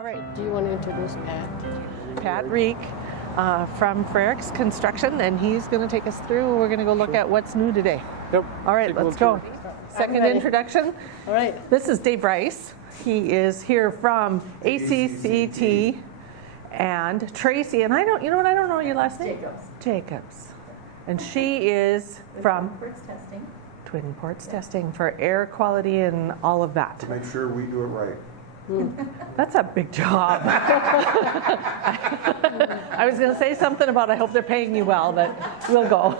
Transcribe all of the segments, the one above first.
All right, do you want to introduce Pat? Pat Reek from Frericks Construction, and he's going to take us through. We're going to go look at what's new today. Yep. All right, let's go. Second introduction. All right. This is Dave Rice. He is here from ACCT, and Tracy, and I don't know your last name? Jacobs. And she is from Twin Ports Testing for air quality and all of that. To make sure we do it right. That's a big job. I was going to say something about I hope they're paying you well, but we'll go.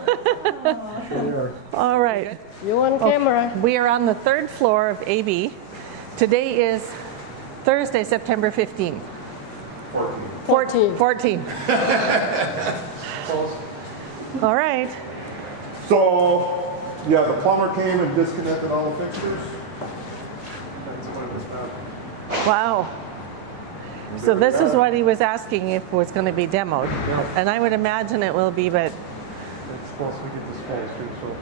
Sure. All right. You on camera. We are on the third floor of AB. Today is Thursday, September 15th. 14. All right. So, yeah, the plumber came and disconnected all the fixtures. Wow. So this is what he was asking if it was going to be demoed. Yeah. And I would imagine it will be, but It's supposed to get this fall too, so.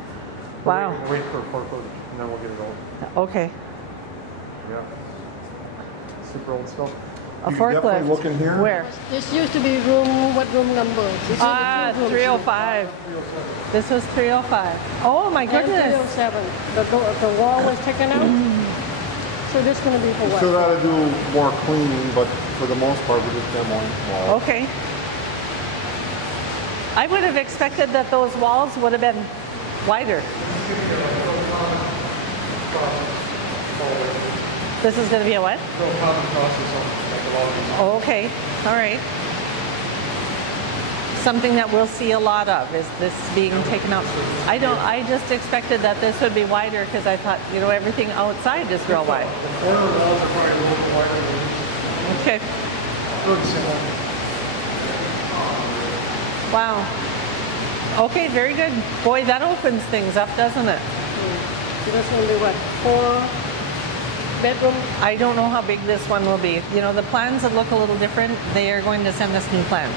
Wow. We're waiting for a forklift and then we'll get it all. okay. Yeah. Super old stuff. A You can definitely forklift. look in here. Where? This used to be room, what room number? This is the two rooms. 305. This was 305. Oh my And goodness. 307. The wall was taken out. So this is going to be for We what? still got to do more cleaning, but for the most part, we're just demoing walls. Okay. I would have expected that those walls would have been wider. This is going to be a what? Real common process on like a lot of these. Oh, okay. All right. Something that we'll see a lot of is this being taken out. I just expected that this would be wider because I thought, everything outside is real wide. The corner walls are probably a little bit wider than these. Okay. Good single. Wow. Okay, very good. Boy, that opens things up, doesn't it? So that's going to be what? 4 bedrooms? I don't know how big this one will be. The plans that look a little different, they are going to send us new plans.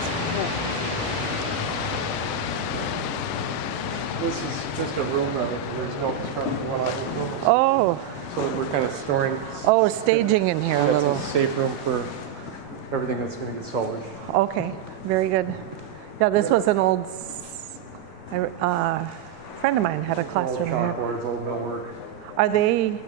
This is just a room that there's no construction going on. Oh, So we're kind of storing. staging in here a That's little. a safe room for everything that's going to get salvaged. Okay, very good. Yeah, this was an old, friend of mine had a Old classroom here. chalkboards, old millwork. Are they,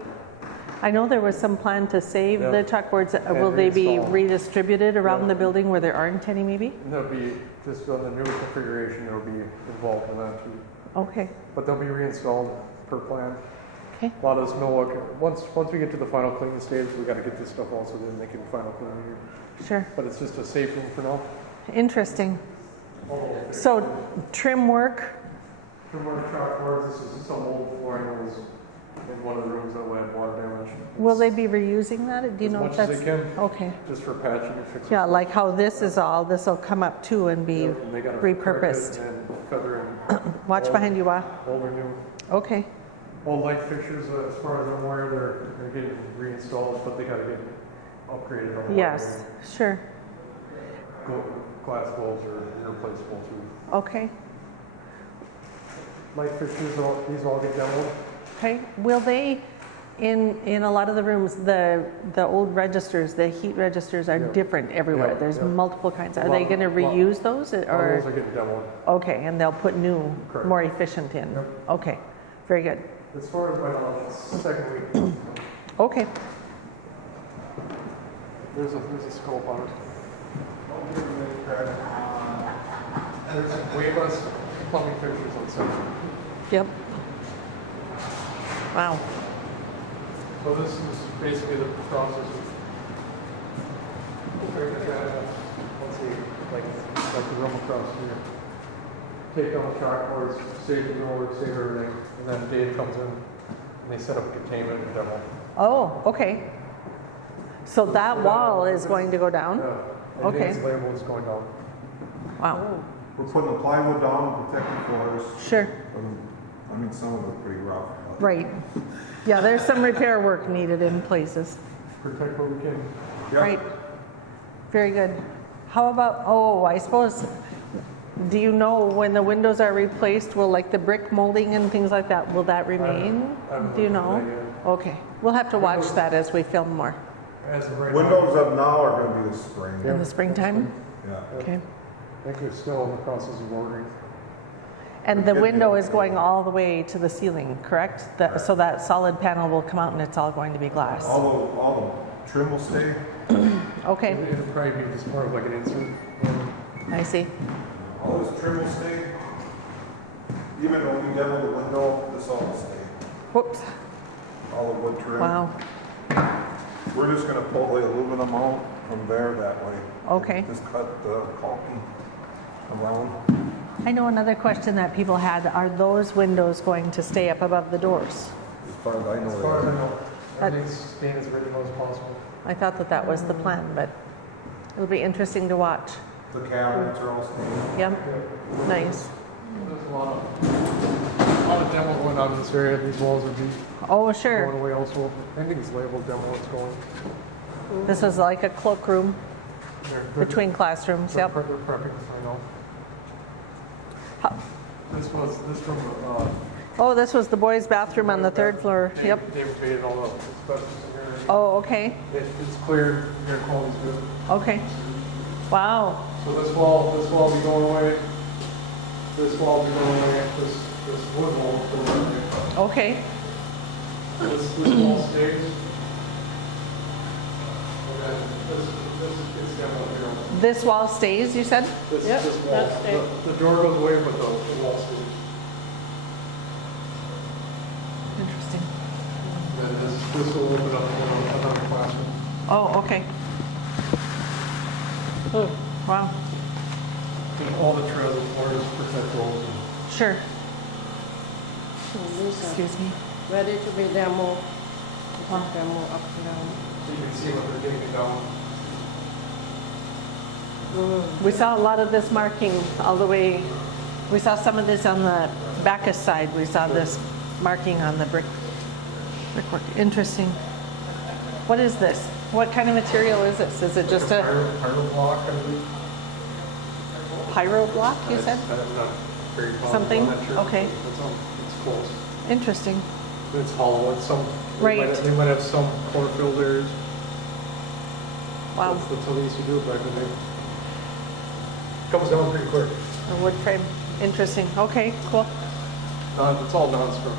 I know there was some plan to save Yeah. the chalkboards. And Will they be reinstall. redistributed around Yeah. the building where there aren't any maybe? And there'll be, just on the new configuration, there'll be involved in that too. Okay, But they'll be reinstalled per plan. okay, A lot of this millwork, once we get to the final cleaning stage, we got to get this stuff also then they can final clean here. sure. But it's just a safe room for now. Interesting. So trim work, Trimmer chalkboards, this is some old flooring that was in one of the rooms that had water damage. will they be reusing that? Do you As know much if as that's? they can, Okay. just for patching and fixing. Yeah, like how this is all, this will come up too and be And they gotta correct it repurposed. And feather and Watch behind you, old or new. Okay, All light fixtures, as far as I'm aware, they're getting reinstalled, but they got to get upgraded. on the yes, sure, Glass bulbs are irreplaceable too. okay. Light fixtures, these all get demoed. Okay, will they, in a lot of the rooms, the old registers, the heat registers are Yeah. different everywhere. Yeah, There's yeah. multiple kinds. Are A they lot- going to lot- reuse those All those or? are getting demoed. Okay, and they'll put new, Correct. more efficient in? Yep. Okay, very good. As far as my knowledge, second week, Okay, there's a scope on it. There's way less plumbing fixtures on site. yep. Wow, So this is basically the process of, let's see, like the room across here. Take down the chalkboards, save the door, save everything, and then Dave comes in and they set up containment and demo. oh, okay. So that wall is going to go down? Yeah. Okay. Everything's labeled is going down. Wow, We're putting the plywood down, protecting floors. sure, Some of it's pretty rough. right. Yeah, there's some repair work needed in places. Protect what we can. Yeah. Right. Very good. How about, I suppose, do you know when the windows are replaced, will like the brick molding and things like that, will that remain? I haven't Do you looked know? at that yet. Okay. We'll have to watch that as we film more. As of right now. Windows up now are gonna be the spring. In the springtime? Yeah. Okay. I think they're still in the process of ordering. And the window is going all the way to the ceiling, correct? So that solid panel will come out and it's all going to be glass. All the trim will stay. Okay, It'll probably be just more of like an insert. I see. All this trim will stay. Even when we demo the window, this all will stay. Whoops. All the wood trim. Wow. We're just gonna pull the aluminum out from there that way. Okay. Just cut the caulking around. I know another question that people had, are those windows going to stay up above the doors? As far as I know. As far as I they are. know, everything's staying as original as possible. I thought that that was the plan, but it'll be interesting to watch. The cabinets are all staying. Yep, nice. There's a lot of demo going on in this area. These walls would be Oh, going sure. away also. I think it's labeled demo it's going. This was like a cloakroom They're between classrooms, they're yep. prepping, I know. How- This room, Oh, this was the boys' bathroom on the third floor, yep. They've painted all the asbestos in here. Oh, okay, It's clear, air quality's good. okay. Wow, So this wall will be going away. This wall will be going away. This wood wall will go away. okay, This wall stays. And then this is demo here. this wall stays, you said? Yep, This wall, that stays. the door goes away, but the wall stays. Interesting. And then this will open up another classroom. Oh, okay. Wow, And all the trails and floors protect walls. sure, So these are excuse me. ready to be demo. Demo up and down. So you can see what they're taking down. We saw a lot of this marking all the way, we saw some of this on the Bacchus side. We saw this marking on the brickwork. Interesting. What is this? What kind of material is this? Is it just a pyro block, I believe. pyro block, you said? I'm not very positive Something? on that, sure. Okay. It's close. Interesting. It's hollow. It's some. Right. They might have some core filters. Wow, That's how they used to do it back in the day. Comes down pretty quick. a wood frame. Interesting. Okay, cool. It's all non-structural.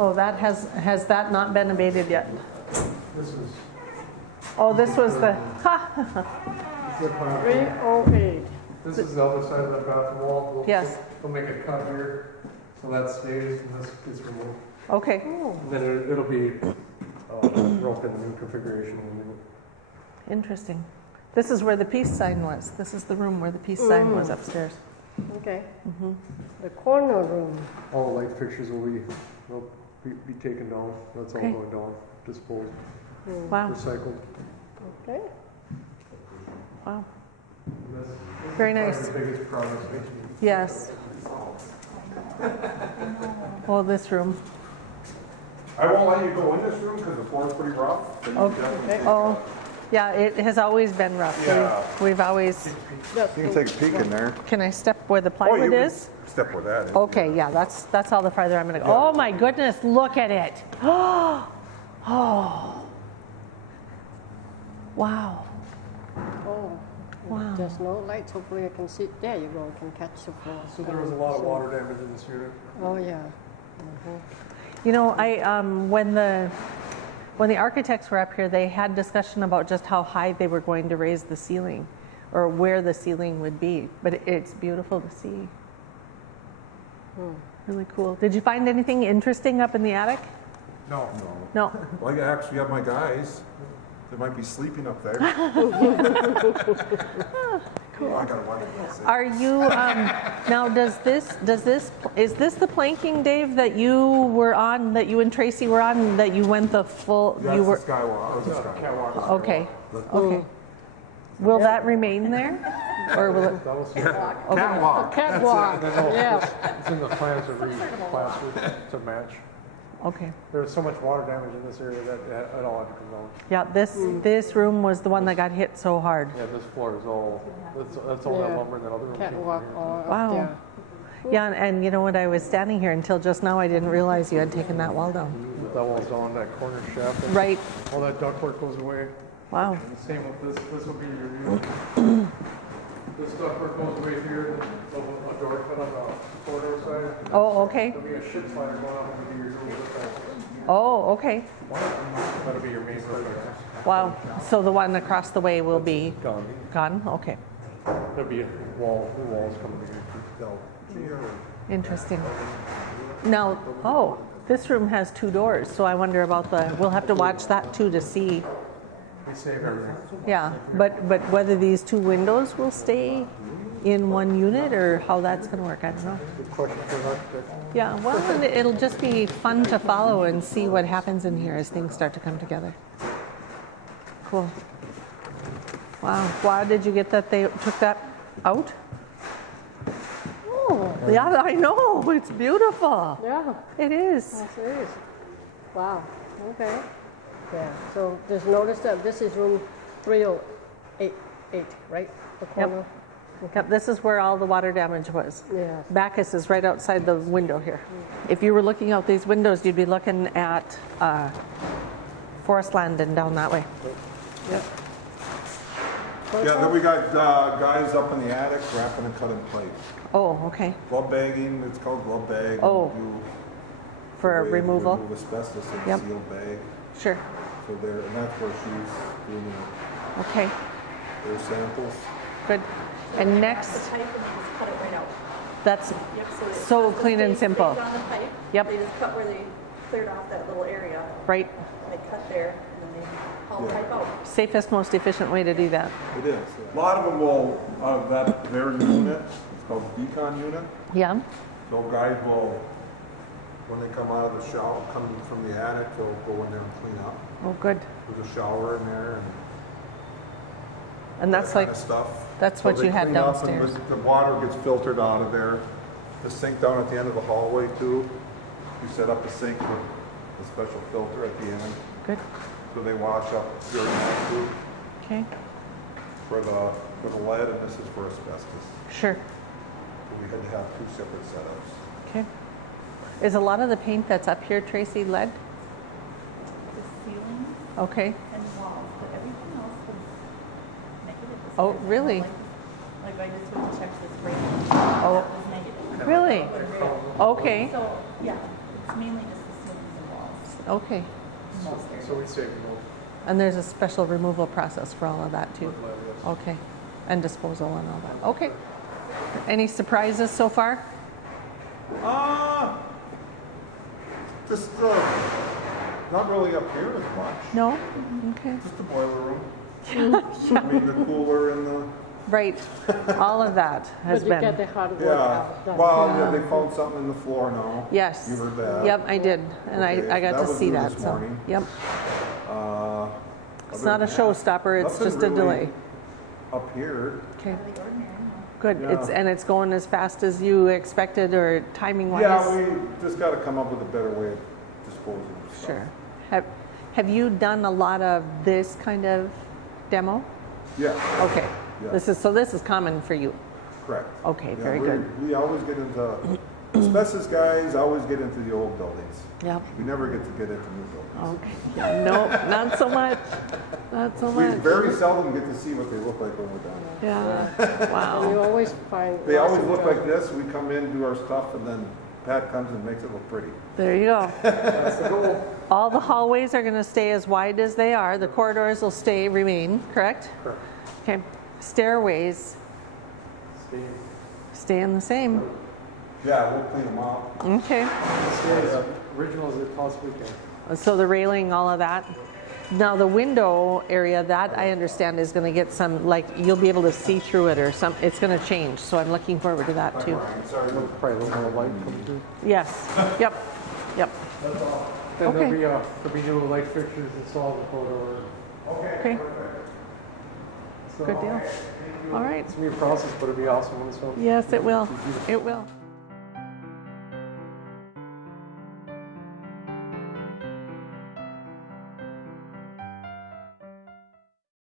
Oh, that has that not been abated yet? This is. Oh, this was the, This is the plan. 308. This is the other side of the bathroom wall. Yes. We'll make a cut here, so that stays and this gets removed. okay, And then it'll be broken in new configuration. interesting. This is where the peace sign was. This is the room where the peace sign was upstairs. Okay. The corner room. All the light fixtures will be taken down. That's all Okay. going down, disposed, Wow, recycled. Okay. wow. And this Very is nice. probably the biggest progress we've made. Yes. Oh, this room. I won't let you go in this room because the floor's pretty rough. but you Oh, definitely take- oh, yeah, it has always been rough. Yeah. We've always, Just You can take a peek in there. can I step where the Oh, plywood you can is? step where that is. Okay, yeah, that's all the farther I'm gonna go. Oh my goodness, look at it. Oh. Wow. Oh. Wow. There's no lights. Hopefully I can sit. There you go. I can catch the floor. So there was a lot of water damage in this unit. Oh, yeah. You know, when the architects were up here, they had discussion about just how high they were going to raise the ceiling or where the ceiling would be. But it's beautiful to see. Really cool. Did you find anything interesting up in the attic? No. No. Well, I actually have my guys. They might be sleeping up there. Cool. I gotta watch this. Are you now? Is this the planking, Dave, that you were on? That you and Tracy were on? That you went the full? That's you were the skywalk. That's the skywalk. Catwalk. okay. Okay. Will that remain there, or will it? That was Catwalk. Catwalk. Yeah. It's in the plans to re-plaster to match. Okay. There was so much water damage in this area that it all had to come down. Yeah, this room was the one that got hit so hard. Yeah, this floor is all, that's all that Yeah. lumber and that other room. Can't came from walk here. all up Wow. there. Yeah, and you know what? I was standing here until just now. I didn't realize you had taken that wall down. That wall's down, that corner shaft. Right. All that ductwork goes away. Wow. And same with this will be your view. This ductwork goes away here, and then a door cut on the corridor side. Oh, okay. There'll be a ship slider going up and be your door this side. Oh, okay. That'll be your main door there. Wow. So the one across the way will be Gone. gone? Okay. There'll be new walls coming in. Interesting. Now, oh, this room has 2 doors, so I wonder about we'll have to watch that too to see. We save everything. Yeah, but whether these 2 windows will stay in one unit or how that's going to work, I don't know. Good question for an architect. Yeah, well, and it'll just be fun to follow and see what happens in here as things start to come together. Cool. Wow. Why did you get that they took that out? Oh, yeah, I know. It's beautiful. Yeah, It is. yes it is. Wow, okay. Yeah, so just notice that this is room 308, right? The corner? Yep, this is where all the water damage was. Yes. Bacchus is right outside the window here. If you were looking out these windows, you'd be looking at forest land and down that way. Yep. Yeah, then we got guys up in the attic wrapping and cutting plates. Oh, okay. Glove bagging, it's called glove bag. Oh. You- For way to removal? Remove asbestos in a Yep. sealed bag. Sure. So there, and that's where she's doing Okay. their samples. Good. And next, The pipe and they just cut it right out. that's Yep, it's so not the clean and space simple. on the pipe. Yep. They just cut where they cleared off that little area. Right. They cut there and then they haul the Yeah. pipe out. Safest, most efficient way to do that. It is. A lot of them will, their unit, it's called decon unit. Yeah. So guys will, when they come out of the shower, come from the attic, they'll go in there and clean up. Oh, good. There's a shower in there And that's that like, kind of stuff. that's So what they you had clean up and downstairs. The water gets filtered out of there. The sink down at the end of the hallway too. We set up a sink with a special filter at the end. Good. So they wash up during that too Okay. for the lead, and this is for asbestos. Sure. So we had to have 2 separate setups. Okay. Is a lot of the paint that's up here, Tracy, lead? The ceiling Okay. and walls, but everything else was negative. as Oh, far as really? Like I just went to check this break. Oh. That was negative. Really? Okay. So, yeah, it's mainly just the ceilings and walls Okay. in most areas. So we save no And there's a special removal process for all of that too. lead, yes. Okay. And disposal and all that. Okay. Any surprises so far? Just not really up here as much. No? Okay. Just the boiler room. I mean, the cooler and the. Right. All of that has But you get been. the hard work Yeah. out. done. Well, yeah, they found something in the floor now. Yes. You heard that. Yep, I did. And Okay, I got that to was see new that. this So, morning. yep. It's Other not a than that, showstopper, it's nothing just a really delay. Up here. Okay. Out of the ordinary, no. Good. Yeah. And it's going as fast as you expected or timing wise? Yeah, we just got to come up with a better way of disposing of stuff. Sure. Have you done a lot of this kind of demo? Yeah, Okay. Yeah. This is common for you. correct. Okay, Yeah, very good. We always get into, asbestos guys always get into the old buildings. Yep. We never get to get into new buildings. Okay. Yeah, no, not so much. Not so We much. very seldom get to see what they look like when we're done. Yeah. And Wow. you always find. They always lots of look like junk. this, we come in, do our stuff, and then Pat comes and makes it look pretty. There you go. That's the goal. All the hallways are going to stay as wide as they are. The corridors will remain, correct? Correct. Okay. Stairways staying the same. Yeah, we'll clean them up. Okay. Stay as original as it possibly can. So the railing, all of that. Now the window area, that I understand is going to get some, like you'll be able to see through it or some. It's going to change. So I'm looking forward to that too. Sorry. Probably a little more light coming through. Yes. Yep. Yep. Then Okay. there'll be new light fixtures installed in the corridor. Okay. So Good deal. All right. It's gonna be a process, but it'll be awesome when it's done. Yes, it will. It will.